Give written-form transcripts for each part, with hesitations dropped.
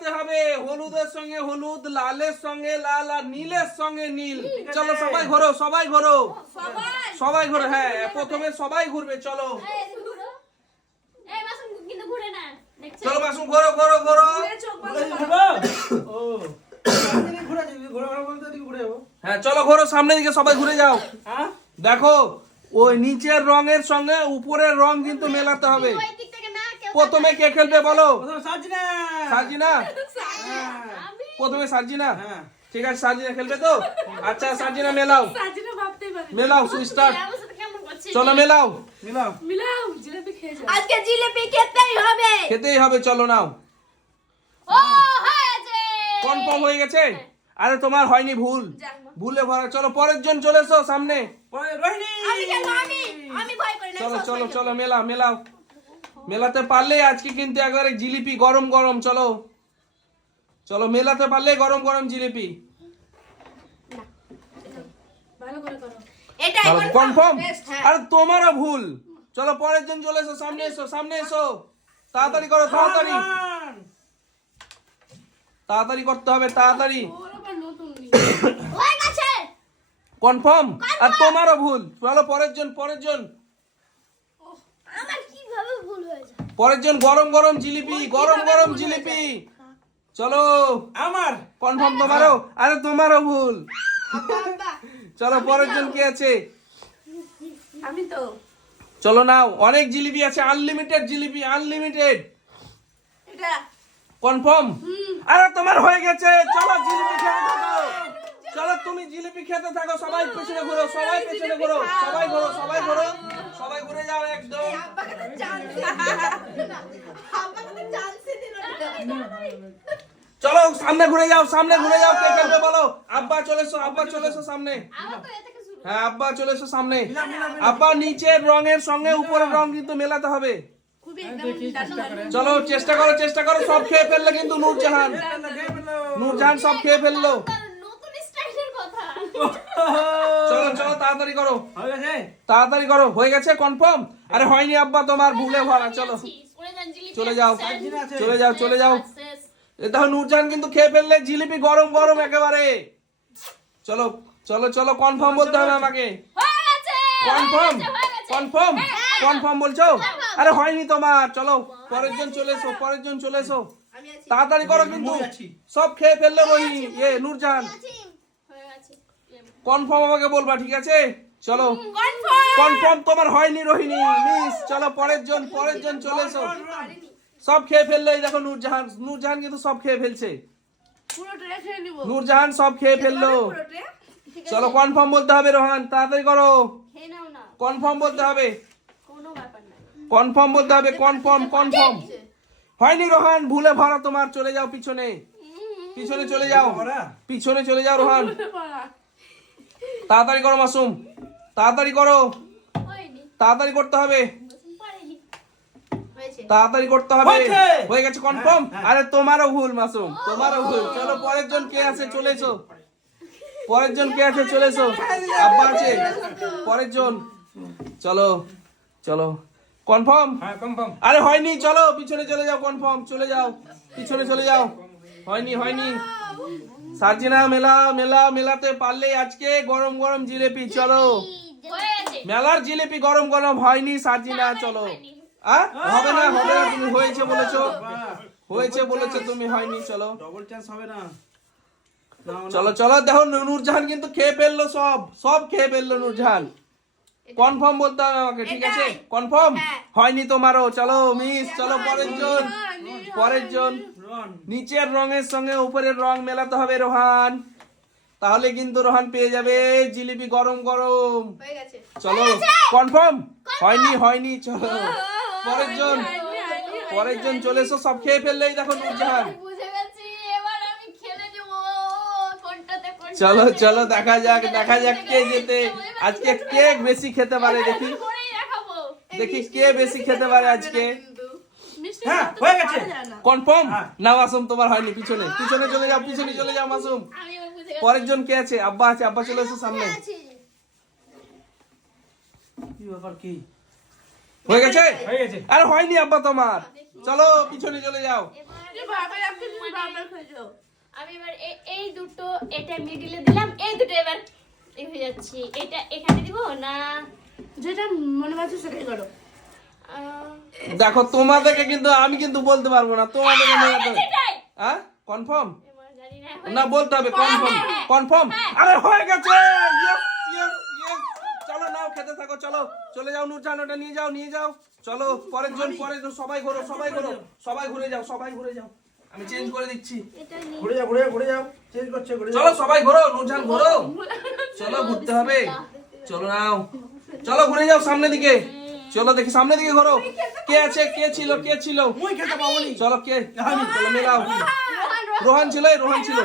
মেলাতে হবে হলুদের সঙ্গে হলুদ, লালের সঙ্গে লাল আর নীলের সঙ্গে নীল। চলো সবাই ঘোরো, সবাই ঘোরো, সবাই ঘোরো। হ্যাঁ, প্রথমে সবাই ঘুরবে। চলো চলো মাসুম, ঘোরো ঘোরো ঘোরো। হ্যাঁ চলো ঘোরো, সামনের দিকে সবাই ঘুরে যাও। দেখো ওই নিচের রঙের সঙ্গে উপরের রং কিন্তু মেলাতে হবে। প্রথমে কে খেলবে বলো? সার্জিনা। প্রথমে সার্জিনা। ঠিক আছে, সার্জিনা খেলবে তো? আচ্ছা সার্জিনা মেলাও, মেলাও সুইস্টার। চলো মেলাও, আজকে জিলিপি খেতেই হবে। খেতেই হবে। চলো নাও, কনফার্ম হয়ে গেছে? আরে তোমার হয়নি, ভুল, ভুলে ভরা। চলো পরের জন চলে এসো সামনে। চলো চলো চলো মেলাও, মেলাও। মেলাতে পারলে আজকে কিন্তু একবারে জিলিপি গরম গরম। চলো চলো, মেলাতে পারলে গরম গরম জিলিপি। কনফার্ম? আর তোমারও ভুল। চলো পরের জন চলে এসো, সামনে এসো, সামনে এসো। তাড়াতাড়ি করো, তাড়াতাড়ি, তাড়াতাড়ি করতে হবে, তাড়াতাড়ি। কনফার্ম? আর তোমারও ভুল। চলো পরের জন, পরের জন, পরের জন। গরম গরম জিলিপি, গরম গরম জিলিপি। চলো আমার কনফার্ম তোমারও? আরে তোমারও ভুল। চলো পরের জন কি আছে? আমি তো। চলো নাও, অনেক জিলিপি আছে, আনলিমিটেড জিলিপি, আনলিমিটেড। এটা কনফার্ম? আরে তোমার হয়ে গেছে। চলো জিলিপি খেতে থাকো। চলো তুমি জিলিপি খেতে থাকো। সবাই পেছনে ঘোরো, সবাই পেছনে ঘোরো, সবাই ঘোরো, সবাই ঘোরো, সবাই ঘুরে যাও একদম। চলো সামনে ঘুরে যাও, সামনে ঘুরে যাও। কে খেলবে বলো? আব্বা চলে এসো, আব্বা চলে এসো সামনে। হ্যাঁ আব্বা চলে এসো সামনে। আব্বা নিচের রঙের সঙ্গে উপরের রং কিন্তু মেলাতে হবে। চলো চেষ্টা করো, চেষ্টা করো। সব খেয়ে ফেললে কিন্তু নূরজাহান, নূরজাহান সব খেয়ে ফেললো। চলো চলো তাড়াতাড়ি করো, তাড়াতাড়ি করো। হয়ে গেছে কনফার্ম? আরে হয়নি আব্বা, তোমার ভুলে ভরা। চলো চলে যাও, চলে যাও, চলে যাও। দেখো নূরজাহান কিন্তু খেয়ে ফেললে জিলিপি গরম গরম একেবারে। চলো চলো চলো, কনফার্ম বলতে হবে আমাকে। কনফার্ম? কনফার্ম? কনফার্ম বলছো? আরে হয়নি তোমার। চলো পরের জন চলে এসো, পরের জন চলে এসো। তাড়াতাড়ি করো কিন্তু, সব খেয়ে ফেললো রোহিণী, নূরজাহান। কনফার্ম আমাকে বলবা, ঠিক আছে? চলো কনফার্ম তোমার হয়নি রোহিণী, মিস। চলো পরের জন, পরের জন চলে এসো। সব খেয়ে ফেললো। এই দেখো নূরজাহান, নূরজাহান কিন্তু সব খেয়ে ফেলছে। নূরজাহান সব খেয়ে ফেললো। চলো কনফার্ম বলতে হবে রোহান, তাড়াতাড়ি করো। কনফার্ম বলতে হবে, কনফার্ম বলতে হবে, কনফার্ম, কনফার্ম। হয়নি রোহান, ভুলে ভরা তোমার। চলে যাও পিছনে, পিছনে চলে যাও, পিছনে চলে যাও রোহান। তাড়াতাড়ি করো মাসুম, তাড়াতাড়ি করো, তাড়াতাড়ি করতে হবে, তাড়াতাড়ি করতে হবে। হয়ে গেছে কনফার্ম? আরে তোমারও ভুল মাসুম, তোমারও ভুল। চলো পরের জন কে আছে চলে এসো, পরের জন কে আছে চলে এসো। আব্বা আছে, পরের জন। চলো চলো কনফার্ম? আরে হয়নি, চলো পিছনে চলে যাও। কনফার্ম? চলে যাও পিছনে, চলে যাও। হয়নি, হয়নি। সার্জিনা মেলা, মেলা মেলাতে পারলে আজকে গরম গরম জিলিপি। চলো মেলার জিলিপি গরম গরম। হয়নি সার্জিনা। চলো হবে না, হবে না। তুমি হয়েছে বলেছো, হয়েছে বলেছো তুমি, হয়নি। চলো ডবল চান্স হবে না। চলো চলো। দেখো নূরজাহান কিন্তু খেয়ে ফেললো, সব সব খেয়ে ফেললো নূরজাহান। কনফার্ম বলতে হবে আমাকে, ঠিক আছে? কনফার্ম? হয়নি তোমারও। চলো মিস। চলো পরের জন, পরের জন। নিচের রঙের সঙ্গে উপরের রং মেলাতে হবে রোহান, তাহলে কিন্তু রোহান পেয়ে যাবে জিলিপি গরম গরম। চলো কনফার্ম? হয়নি, হয়নি। চলো পরের জন, পরের জন চলে এসো। সব খেয়ে ফেললেই দেখো নূরজাহান। চলো চলো দেখা যাক, দেখা যাক কে জেতে। আজকে কে বেশি খেতে পারে, দেখি দেখি কে বেশি খেতে পারে আজকে। হ্যাঁ হয়ে গেছে। কনফার্ম? না মাসুম তোমার হয়নি। পিছনে, পিছনে চলে যাও, পিছনে চলে যাও মাসুম। পরের জন কে আছে? আব্বা আছে, আব্বা চলে এসো সামনে। কি ব্যাপার, কি হয়ে গেছে? হয়ে গেছে? আরে হয়নি আব্বা তোমার। চলো পিছনে চলে যাও। বাবা আপনি বাবা খেলো আমি এবার এই দুটো এটা মিডিলে দিলাম, এই দুটো এবার এই হয়ে যাচ্ছে। এটা এখানে দিব না, যেটা মনে হচ্ছে সেটাই করো দেখো তোমাদেরকে কিন্তু আমি কিন্তু বলতে পারবো না, তোমাদেরকে মেলাতে হবে। সেটাই হ্যাঁ কনফার্ম? এবার জানি না না বলতে হবে কনফার্ম। কনফার্ম? আরে হয়ে গেছে, ইয়েস ইয়েস ইয়েস। চলো নাও খেতে থাকো, চলো চলে যাও নূরজাহান, ওটা নিয়ে যাও নিয়ে যাও। চলো পরের জন, সবাই ঘোরো সবাই ঘোরো, সবাই ঘুরে যাও সবাই ঘুরে যাও, আমি চেঞ্জ করে দিচ্ছি। এটা নি ঘুরে যাও চেঞ্জ করছে ঘুরে চলো সবাই ঘোরো, নূরজাহান ঘোরো, চলো ঘুরতে হবে। চলো নাও, চলো ঘুরে যাও সামনের দিকে, চলো দেখি সামনের দিকে ঘোরো। কে আছে, কে ছিল, কে ছিল? মুই খেতে পাবনি। চলো কে? আমি। চলো মেলাও। রোহান ছিল, এই রোহান ছিল।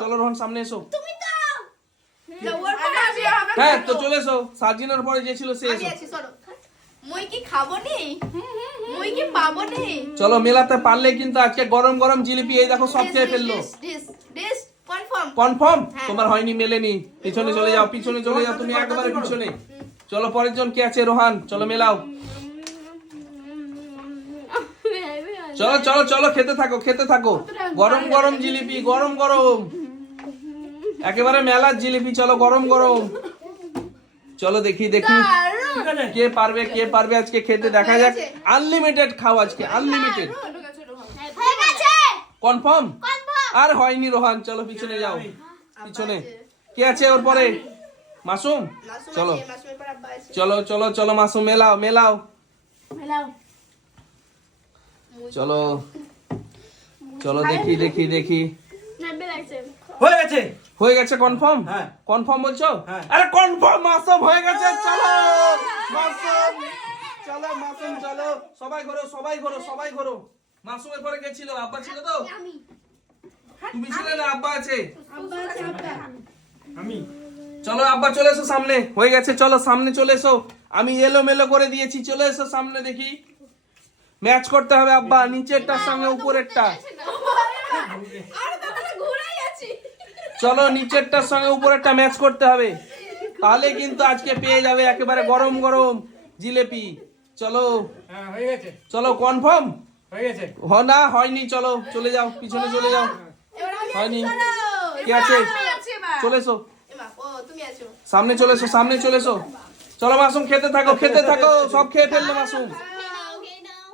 চলো রোহান সামনে এসো। তুমি তো ওর পরে আমি হ্যাঁ তো চলে এসো, সার্জিনার পরে যে ছিল সে আমি এসো। আছি সরো মই কি খাবো নি মই কি পাবো নি চলো মেলাতে পারলে কিন্তু আজকে গরম গরম জিলিপি এই দেখো সব খেয়ে ফেললো। This confirm confirm? হ্যাঁ। তোমার হয়নি, মেলেনি। পিছনে চলে যাও, পিছনে চলে যাও, তুমি একবারে পিছনে। চলো পরের জন কে আছে? রোহান, চলো মেলাও। চলো চলো চলো খেতে থাকো খেতে থাকো, গরম গরম জিলিপি, গরম গরম একেবারে মেলার জিলিপি। চলো গরম গরম, চলো দেখি দেখি ঠিক আছে কে পারবে কে পারবে আজকে খেতে, দেখা যাক। আনলিমিটেড খাও আজকে, আনলিমিটেড। হয়ে গেছে কনফার্ম? আর হয়নি রোহান, চলো পিছনে যাও, পিছনে। কে আছে ওর পরে? মাসুম? চলো মাসুমের পর আব্বা আছে চলো চলো চলো মাসুম মেলাও মেলাও। মেলাও চলো চলো দেখি দেখি দেখি। না বেলাইছে হয়ে গেছে হয়ে গেছে কনফার্ম? হ্যাঁ। কনফার্ম বলছো? হ্যাঁ। আরে কনফার্ম, মাসুম হয়ে গেছে। চলো মাসুম, চলো মাসুম চলো, সবাই ঘোরো সবাই ঘোরো সবাই ঘোরো। মাসুমের পরে কে ছিল? আব্বা ছিল তো? আমি তুমি ছিলে না? আব্বা আছে। আব্বা আছে আব্বা আমি চলো আব্বা চলে এসো সামনে, হয়ে গেছে। চলো সামনে চলে এসো, আমি এলো মেলো করে দিয়েছি, চলে এসো সামনে দেখি। ম্যাচ করতে হবে আব্বা, নিচেরটার সঙ্গে উপরেরটা। আরে তো আমরা ঘুরেই আছি চলো নিচেরটার সঙ্গে উপরেরটা ম্যাচ করতে হবে, তাহলে কিন্তু আজকে পেয়ে যাবে একেবারে গরম গরম জিলিপি। চলো হ্যাঁ হয়ে গেছে চলো কনফার্ম? হয়ে গেছে না হয়নি, চলো চলে যাও পিছনে চলে যাও। এবার আমি হয়নি। চলো কে আছে? আমি আছি এবার চলে এসো এমা ও তুমি আছো সামনে, চলে এসো সামনে চলে এসো। চলো মাসুম খেতে থাকো খেতে থাকো, সব খেয়ে ফেললো মাসুম, খেয়ে নাও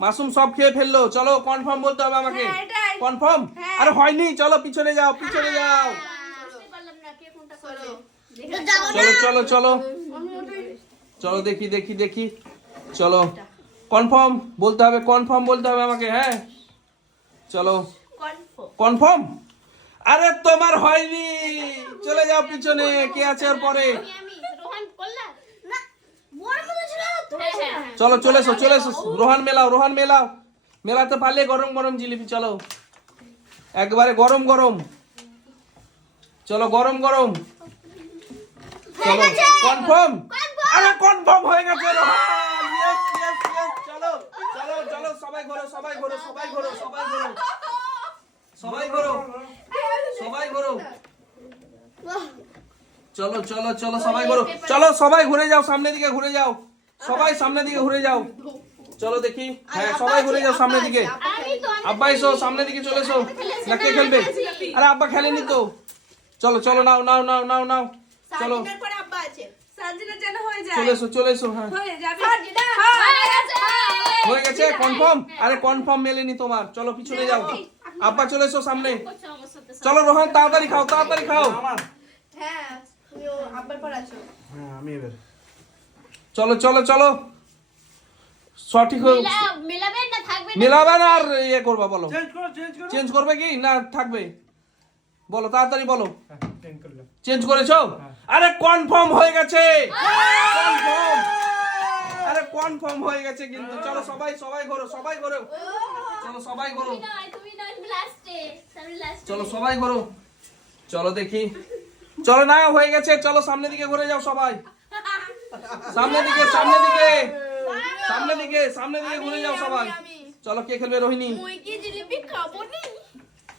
মাসুম সব খেয়ে ফেললো। চলো কনফার্ম বলতে হবে আমাকে, হ্যাঁ, এটাই। কনফার্ম? আরে হয়নি, চলো পিছনে যাও পিছনে যাও। বুঝতে পারলাম না কে কোনটা চলো করবে। চলো চলো চলো চলো দেখি দেখি দেখি। চলো কনফার্ম বলতে হবে, কনফার্ম বলতে হবে আমাকে। হ্যাঁ চলো কনফার্ম কনফার্ম? আরে তোমার হয়নি, চলে যাও পিছনে। কে আছে ওর পরে? আমি রোহান করলা না বড় মতো ছিল তুমি হ্যাঁ হ্যাঁ চলো চলে এসো চলে এসো, রোহান মেলাও রোহান মেলাও। মেলাতে পারলে গরম গরম জিলিপি, চলো একবারে গরম গরম। চলো গরম গরম, চলো কনফার্ম? আরে কনফার্ম হয়ে গেছে রোহান, ইয়েস ইয়েস ইয়েস। চলো চলো চলো সবাই ঘোরো সবাই ঘোরো সবাই ঘোরো সবাই ঘোরো সবাই ঘোরো সবাই ঘোরো। চলো চলো চলো সবাই ঘোরো, চলো সবাই ঘুরে যাও সামনের দিকে ঘুরে যাও, সবাই সামনের দিকে ঘুরে যাও। চলো দেখি, হ্যাঁ সবাই ঘুরে যাও সামনের দিকে। আমি তো আব্বা এসো সামনের দিকে চলে এসো। না কে খেলবে? আরে আব্বা খেলেনি তো। চলো চলো নাও নাও নাও নাও নাও, চলো সার্জিনার পর আব্বা আছে সার্জিনার যেন হয়ে যায় চলে এসো চলে এসো। হ্যাঁ হয়ে যাবে সার্জিনা হয়ে গেছে হয়ে গেছে কনফার্ম? আরে কনফার্ম মেলেনি তোমার, চলো পিছনে যাও। আব্বা চলে এসো সামনে। করছো আমার সাথে চলো রোহান তাড়াতাড়ি খাও তাড়াতাড়ি খাও। আমার হ্যাঁ তুমি আব্বার পর আছো হ্যাঁ আমি এবার চলো চলো চলো সঠিক হয়ে মিলাবেন না থাকবে না মিলাবে না আর ইয়ে করবা বলো। চেঞ্জ করো চেঞ্জ করবে কি না থাকবে বলো তাড়াতাড়ি বলো। হ্যাঁ চেঞ্জ করলাম চেঞ্জ করেছো? আরে কনফার্ম হয়ে গেছে, কনফার্ম। আরে কনফার্ম হয়ে গেছে কিন্তু। চলো সবাই সবাই ঘোরো সবাই ঘোরো, চলো সবাই ঘোরো, তুমি না লাস্টে আমি লাস্টে চলো সবাই ঘোরো। চলো দেখি, চলো না হয়ে গেছে, চলো সামনের দিকে ঘুরে যাও সবাই, সামনের দিকে সামনের দিকে সামনের দিকে সামনের দিকে ঘুরে যাও সবাই। চলো কে খেলবে? রোহিণী মুই কি জিলিপি খাবো নি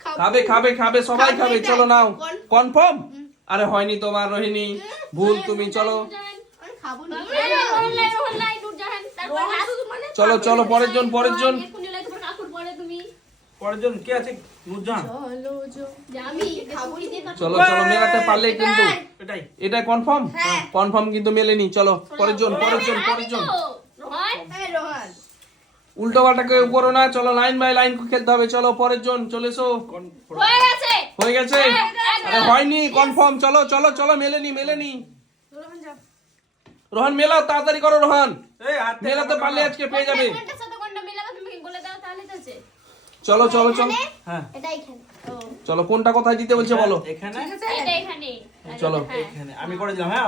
খাবে খাবে খাবে সবাই খাবে। চলো নাও কনফার্ম? আরে হয়নি তোমার রোহিণী, ভুল তুমি। চলো আমি খাবো নি রোহান লাই নূরজাহান তারপর রোহান শুধু মানে চলো চলো পরের জন পরের জন। এক্ষুনি লাগে কাকুর পরে তুমি পরের জন কে আছে? নুরজাহান। আমি খাবো নি। চলো চলো মেলাতে পারলেই কিন্তু এটাই। এটা কনফার্ম হ্যাঁ। কনফার্ম কিন্তু মেলেনি। চলো পরের জন পরের জন আমি পরের জন তো, রোহন, এই রোহন উল্টো পাল্টা কেউ করো না। চলো লাইন বাই লাইন খেলতে হবে। চলো পরের জন চলে এসো। হয়ে গেছে। হয়ে গেছে? আরে হয়নি, কনফার্ম। চলো চলো চলো মেলেনি মেলেনি। রোহন মেলাও, তাড়াতাড়ি করো রোহন, এই হাত থেকে মেলাতে পারলে আজকে পেয়ে যাবে। কোনটার সাথে কোনটা মিলাবে তুমি বলে দাও তাহলে তো আছে। চলো চলো চলো হ্যাঁ। এটা এখানে চলো কোনটা কোথায় দিতে বলছে বলো। এখানে এটা এখানে। চলো। হ্যাঁ। এখানে আমি করে দিলাম। হ্যাঁ,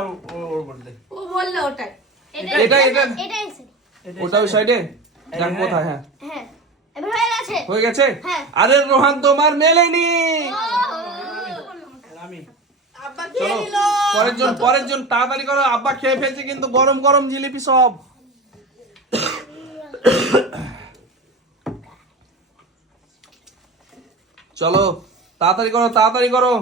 ওর বলতে। ও বললো ওটাই এটা এটা এটা এসে ওটা ওই সাইডে দেখ কোথায়। হ্যাঁ হ্যাঁ এবার হয়ে গেছে হয়ে গেছে। হ্যাঁ। আরে রোহান তোমার মেলেনি। আমি আব্বা চলো খেয়ে নিল পরের জন তাড়াতাড়ি করো। আব্বা খেয়ে ফেলছে কিন্তু গরম গরম জিলিপি সব। চলো তাড়াতাড়ি করো তাড়াতাড়ি করো।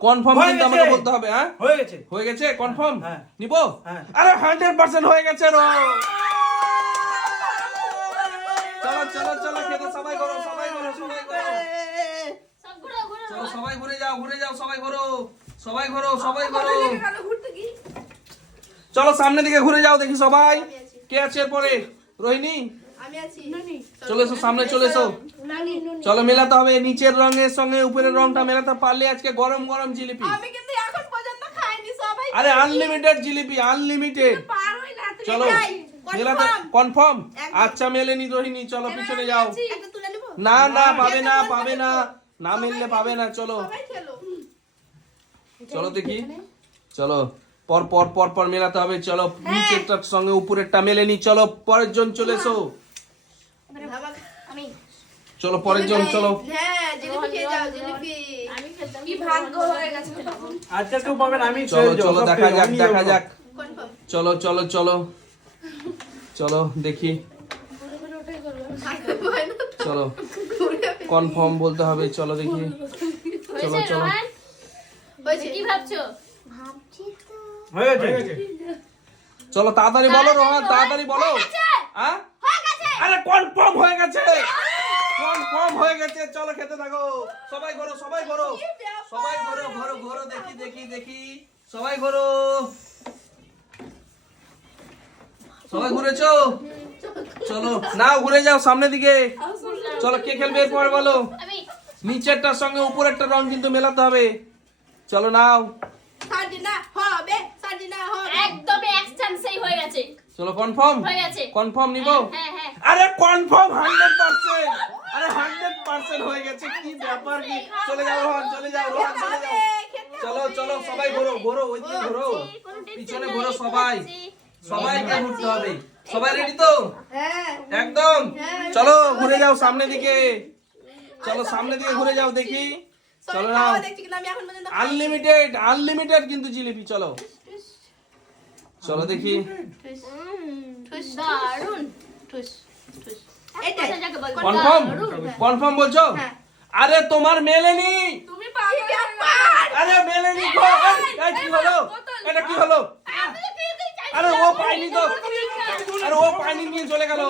কনফার্ম হয়ে কিন্তু গেছে। আমাকে বলতে হবে। হ্যাঁ হয়ে গেছে। হয়ে গেছে কনফার্ম। হ্যাঁ। নিবো? হ্যাঁ। আরে 100% হয়ে গেছে রো। চলো চলো চলো খেতে সবাই করো সবাই করো সবাই করো। সব ঘুরো ঘুরো। চলো সবাই ঘুরে যাও সবাই ঘুরো সবাই ঘুরো সবাই ঘুরো। চলো সামনের দিকে ঘুরে যাও দেখি সবাই কে আছে এরপরে। রোহিণী আমি আছি চলে এসো সামনে চলে এসো। নানি চলো মেলাতে হবে নিচের রঙের সঙ্গে উপরের রংটা মেলাতে পারলে আজকে গরম গরম জিলিপি। আমি কিন্তু এখন পর্যন্ত খাইনি সবাই আরে আনলিমিটেড জিলিপি আনলিমিটেড। পারোই না তুমি চলো এটাই, মেলাতে confirm। কনফার্ম। একদম। আচ্ছা মেলেনি রোহিণী চলো পিছনে যাও। একটা তুলে নিব না না পাবে না পাবে না না মিললে পাবে না। চলো সবাই খেলো চলো দেখি। চলো পর পর পর পর মেলাতে হবে। চলো নিচেরটার সঙ্গে উপরেরটা মেলেনি। চলো পরের জন চলে এসো। আমি চলো পরের জন চলো। হ্যাঁ জিলিপি খেয়ে যাও জিলিপি আমি খেলতাম। কি ভাগ্য হয়ে গেছে আজকে কেউ পাবেন। আমি চলো চলো দেখা যাক দেখা যাক। কনফার্ম চলো চলো চলো চলো দেখি। চলো কনফার্ম বলতে হবে। চলো দেখি। চলো হয়েছে চলো রোহন? হয়েছে কি ভাবছো? ভাবছি তো হয়ে গেছে। চলো তাড়াতাড়ি বলো রোহন তাড়াতাড়ি বলো। হ্যাঁ হয়ে গেছে আরে কনফার্ম হয়ে গেছে কনফার্ম হয়ে গেছে। চলো খেতে থাকো সবাই ঘোরো সবাই ঘোরো সবাই ঘোরো ঘোরো ঘোরো দেখি দেখি দেখি সবাই ঘোরো সবাই ঘুরেছো। চলো নাও ঘুরে যাও সামনের দিকে। চলো কে খেলবে এরপর বলো। আমি নিচেরটার সঙ্গে উপরেরটা রং কিন্তু মেলাতে হবে। চলো নাও সার্জিনা হবে সার্জিনা হবে একদম এক চান্সেই হয়ে গেছে। চলো কনফার্ম হয়ে গেছে। কনফার্ম নিবো। হ্যাঁ হ্যাঁ। আরে কনফার্ম 100%। আরে 100% হয়ে গেছে। কি ব্যাপার কি। চলে যাও রোহন চলে যাও রোহন চলে যাও। চলো চলো সবাই ঘোরো ঘোরো ওইদিকে ঘোরো পিছনে ঘোরো সবাই সবাইকে ঘুরতে হবে। সবাই রেডি তো হ্যাঁ একদম। চলো ঘুরে যাও সামনের দিকে। চলো সামনের দিকে ঘুরে যাও দেখি। চলো সবাই নাও খাওয়া দেখছি কিন্তু আমি এখন পর্যন্ত আনলিমিটেড আনলিমিটেড কিন্তু জিলিপি। চলো চলো দেখি। ঠুস দারুন। ঠুস ঠুস এটাই এটাই যাকে বলবো কনফার্ম দারুণ। কনফার্ম বলছো। হ্যাঁ। আরে তোমার মেলেনি। তুমি পাবে ব্যাপার আরে মেলেনি গো। এই কি হলো এটা কি হলো। আমি তো খেতে চাই। আরে ও পাইনি তো। আরে ও পানি নিয়ে চলে গেল।